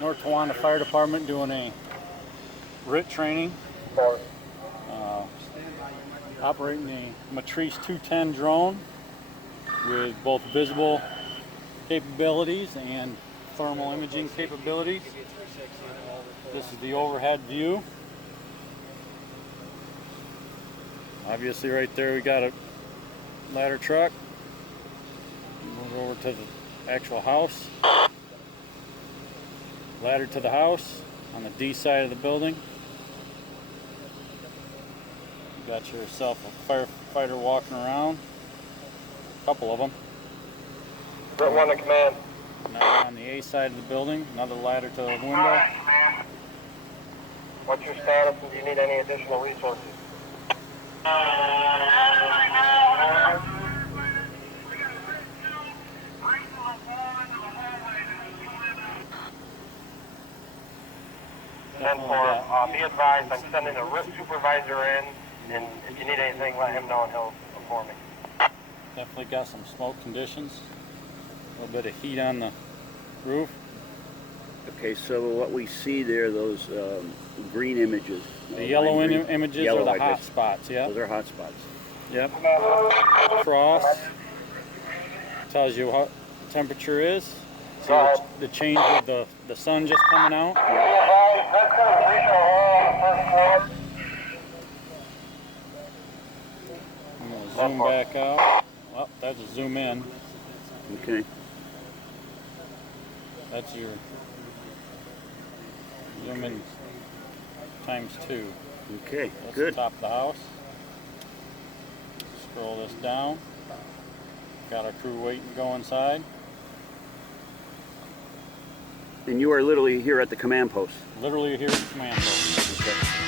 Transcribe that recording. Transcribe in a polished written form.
North Towanda Fire Department doing a RIT training. Operating the Matrice 210 drone with both visible capabilities and thermal imaging capabilities. This is the overhead view. Obviously right there we got a ladder truck. Move over to the actual house. Ladder to the house on the D side of the building. You got yourself a firefighter walking around. A couple of them. Brit 1 to command. Now on the A side of the building, another ladder to the window. What's your status and do you need any additional resources? And be advised, I'm sending a RIT supervisor in, and if you need anything, let him know and he'll inform me. Definitely got some smoke conditions. A little bit of heat on the roof. Okay, so what we see there, those green images. The yellow images yellow, are the I hot guess. spots, yeah. Those are hot spots. Yep. Cross tells you what temperature is. See the change with the sun just coming out. I'm going to zoom back out. Well, that's a zoom in. Okay. That's your zoom in times 2. Okay, That's good. the top of the house. Scroll this down. Got our crew waiting to go inside. And you are literally here at the command post. Literally here at the command post. Okay.